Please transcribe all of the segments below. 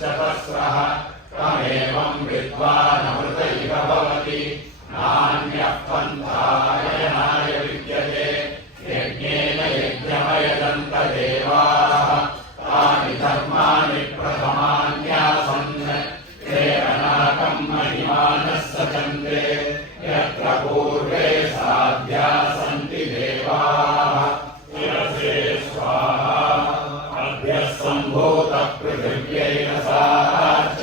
शतस्रः तमेवं विद्वानमृत इव भवति नान्यः पन्थायनाय विद्यते यज्ञेन यज्ञमयजन्त देवाः तानि धर्माणि प्रथमान्यासन् ते अनाकं महिमानः सचन्ते यत्र पूर्वे साध्या सन्ति देवाः शिरसे स्वाहा अभ्यः सम्भूतः पृथिव्यै रसाच्च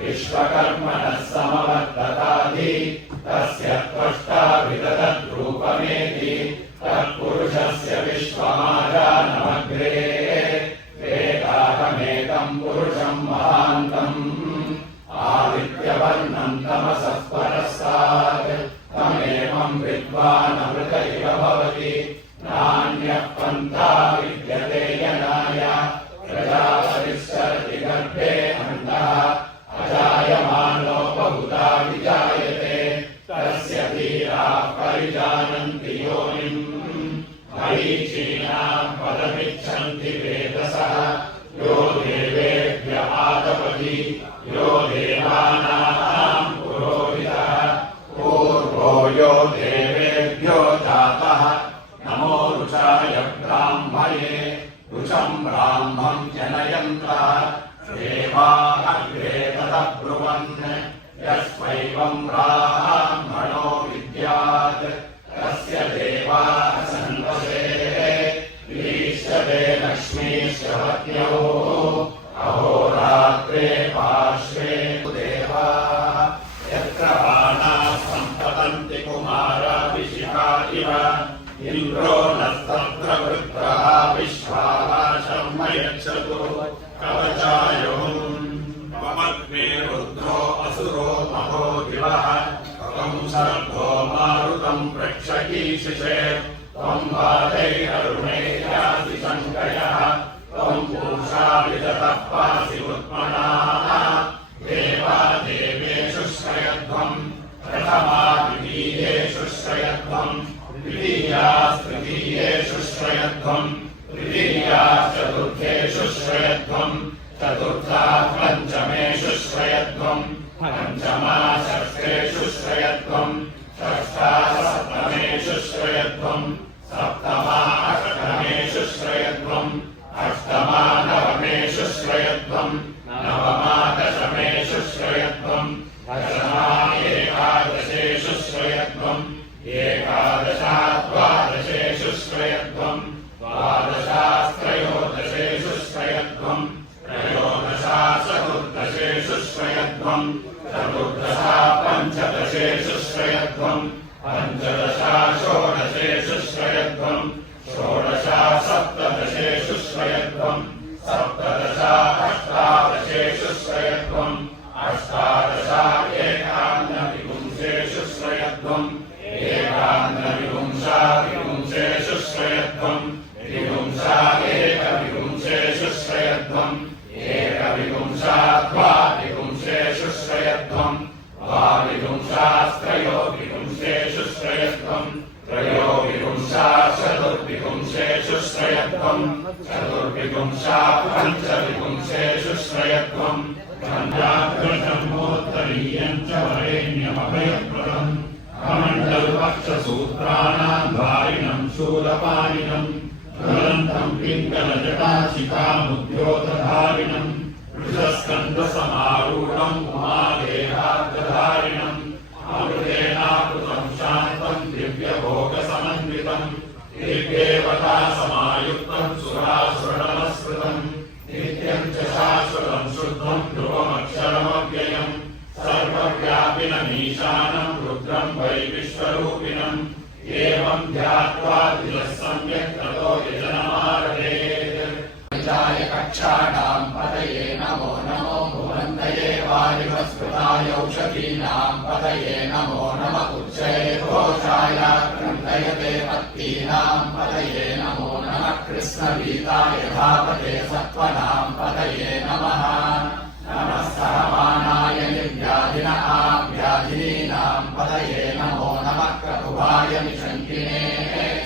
विश्वकर्मणः समवर्ततादि तस्य त्वष्टा विदधद्रूपमेति तत्पुरुषस्य विश्वमाजानमग्रे वेदाहमेकं पुरुषं महान्तम् आदित्यवर्णं तमसः परस्तात् तमेवं विद्वानमृत इव भवति नान्यः पन्था विद्यते यनाय प्रजापतिश्चरति गर्भे अन्तः अजायमानो बहुधा विजायते तस्य धीराः परिजानन्ति योनिम् मरीचीनां पदमिच्छन्ति वेदसः यो देवेभ्य आदपति यो देवानां पुरोहितः पूर्वो यो देवेभ्यो जातः नमो रुचाय ब्राह्मणे रुचं ब्राह्मं जनयन्तः देवा अग्रे ततः ब्रुवन् यस्वैवं ब्राह्मणो विद्यात् तस्य देवाः सन्वसे ईश्वरे लक्ष्मीश्च पत्न्योः अहोरात्रे पार्श्वे देवाः यत्र बाणाः सम्पतन्ति कुमाराभिषिका इव इन्द्रो नस्तत्र वृत्रः विश्वाः शर्म यच्छतु कवचायुः ममग्ने रुद्रो असुरो महो दिवः त्वं सर्गो मारुतं प्रक्षकीशिषे त्वं वादैररुणैर्यासि शङ्कयः त्वं पूषा विदतः पासि उत्मनाः देवा देवेषु श्रयध्वं प्रथमा द्वितीयेषु श्रयध्वं द्वितीयास्तृतीयेषु श्रयध्वं तृतीयाश्चतुर्थेषु श्रयध्वं चतुर्था पञ्चमेषु श्रयध्वं पञ्चमा षष्ठेषु श्रयध्वं षष्ठा सप्तमेषु श्रयध्वं सप्तमा अष्टमेषु श्रयध्वं अष्टमा नवमेषु श्रयध्वं नवमा दशमेषु श्रयध्वं दशमा एकादशेषु श्रयध्वं एकादशा द्वादशेषु श्रयध्वं द्वादशा त्रयोदशेषु श्रयध्वं त्रयोदशा चतुर्दशेषु श्रयध्वं चतुर्दशा पञ्चदशेषु श्रयध्वं पञ्चदशा षोडशेषु श्रयध्वं षोडशा सप्तदशेषु श्रयध्वं सप्तदशा अष्टादशेषु श्रयध्वं अष्टादशा एकान्नविपुंसेषु श्रयध्वं एकान्नविपुंसा विपुंसेषु श्रयध्वं विपुंसा एकविपुंसेषु श्रयध्वं एकविपुंसा द्वाविपुंसेषु श्रयध्वं द्वाविपुंसास्त्रयोविपुंसेषु श्रयध्वं त्रयोविपुंसा चतुर्विपुंसेषु श्रयध्वं चतुर्विपुंसा पञ्चविपुंसेषु श्रयध्वं पञ्चाग्रशमोत्तरीयं च वरेण्यमभयप्रदम् कमण्डलपक्षसूत्राणां धारिणं शूलपाणिनं ज्वलन्तं पिङ्गलजटाशिखामुद्योतधारिणं वृषस्कन्धसमारूढम् उमादेहाग्रधारिणम् अमृतेनाकृतं शान्तं दिव्यभोगसमन्वितं दिव्यदेवता समायुक्तं सुरासुरनमस्कृतं नित्यं च शाश्वतं शुद्धं ध्रुवमक्षरमव्ययम् सर्वव्यापिनमीशानं रुद्रं वै विश्वरूपिणम् एवं ध्यात्वा धियः सम्यक् ततो यजनमारभेत् विजाय कक्षाणां पतये नमो नमो भुवन्तये वायुवस्पृताय औषधीनां पतये नमो नमः उच्चये घोषाय क्रन्दयते पत्तीनां पतये नमो नमः कृष्णवीताय धापते सत्त्वनां पतये नमः नमस्तहमानाय निर्व्याधिन व्याधिनीनां पतये नमो नमः क्रतुभाय निशङ्किने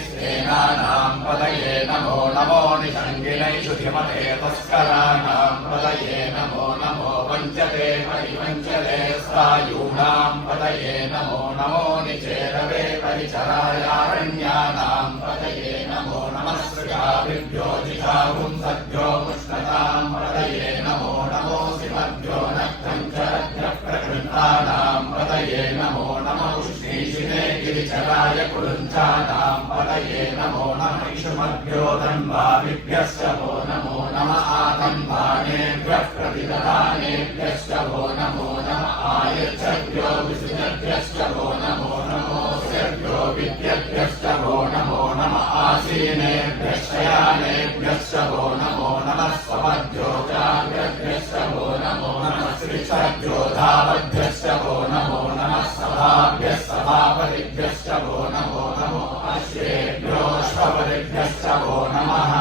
स्तेनानां पतये नमो नमो निशङ्किनैषु धिमते तस्कराणां पतये नमो नमो नमो वञ्चते परिवञ्चते स्थायूणां पतये नमो नमो निचेरवे परिचरायारण्यानां पतये नमो नमः श्रियाभिभ्यो जिघागुं सद्यो मुष्णतां पतये नमो नमो सिमभ्यो नक्तञ्चरभ्यप्रकृतानां पतये नमो नमः उष्णीषिणे गिरिचराय कुलुञ्चानां पतये नमो नमः इषुमभ्यो धन्वाभिभ्यश्च वो नमो नमः आतन्वानेभ्यः प्रतिदधानेभ्यश्च वो नमो नमः आयच्छभ्यो विसृजभ्यश्च वो नमो नमो सर्भ्यो विद्यभ्यश्च वो नमो नमः आसीनेभ्यश्चयानेभ्यश्च वो नमो नमः स्वमभ्यो चाभ्यभ्यश्च वो नमो नमः श्रीशभ्यो धावभ्यश्च वो नमो नमः सभाभ्यः सभापतिभ्यश्च वो नमो नमो अश्वेभ्यो श्वपतिभ्यश्च वो नमः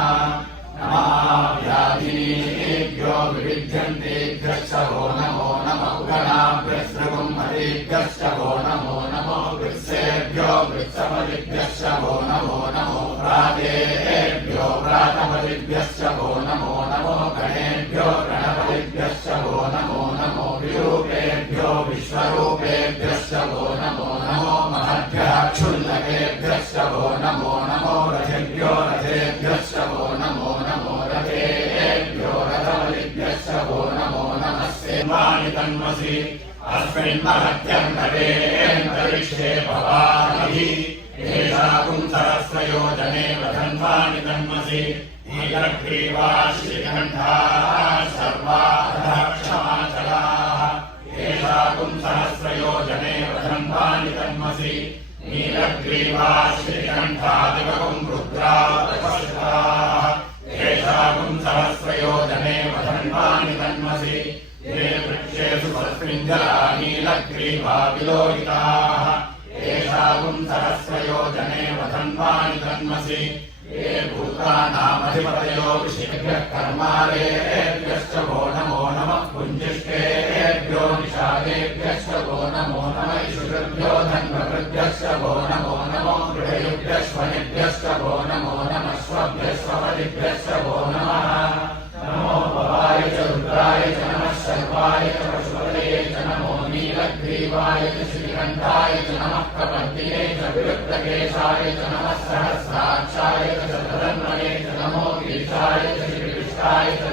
व्याधिनीभ्यो विविध्यन्तेभ्यश्च वो नमो नमः गणाभ्यस्रगुम्हतेभ्यश्च वो नमो नमो वृत्सेभ्यो वृत्सपतिभ्यश्च वो नमो नमो प्रातेभ्यो प्रातपतिभ्यश्च वो नमो नमो गणेभ्यो गणपतिभ्यश्च वो नमो नमो विरूपेभ्यो विश्वरूपेभ्यश्च वो नमो नमो महद्भ्यः क्षुल्लकेभ्यश्च वो नमो नमो रथेभ्यो रथेभ्यश्च वो नमो नमो रथेभ्यो रथबलिभ्यश्च वो नमो नमः सेवानि तन्मसि अस्मिन् महत्यन्तरेऽन्तरिक्षे भवामहि एषा पुंसहस्रयोजने वधन्वानि तन्मसि नीलग्रीवाश्रीकण्ठाः सर्वाः क्षमाचलाः एषा पुंसहस्रयोजने वधन्वानि तन्मसि नीलग्रीवाश्रीकण्ठादिवकुं रुद्राः एषा पुंसहस्रयोजने वधन्वानि तन्मसि ये वृक्षेषु तस्मिञ्जला नीलग्रीवा विलोहिताः एषा पुंसहस्रयोजने वधन्वानि तन्मसि ये भूतानामधिपतयो विषेभ्यः कर्मारेभ्यश्च वो नमो नमः पुञ्जिष्टेभ्यो निषादेभ्यश्च वो नमो नमः इषुभ्यो धन्वभृभ्यश्च वो नमो नमो गृहेभ्यश्वनिभ्यश्च वो नमो नमः स्वभ्यश्वपतिभ्यश्च वो नमः नमो भवाय च रुद्राय च नमः शर्वाय च पशुपतये च नमो नीलग्रीवाय च श्रीकण्ठाय च नमः कपर्दिने च विरुद्धकेशाय च नमः सहस्राक्षाय च तदन्वये च नमो गिरिशाय च श्रीकृष्णाय च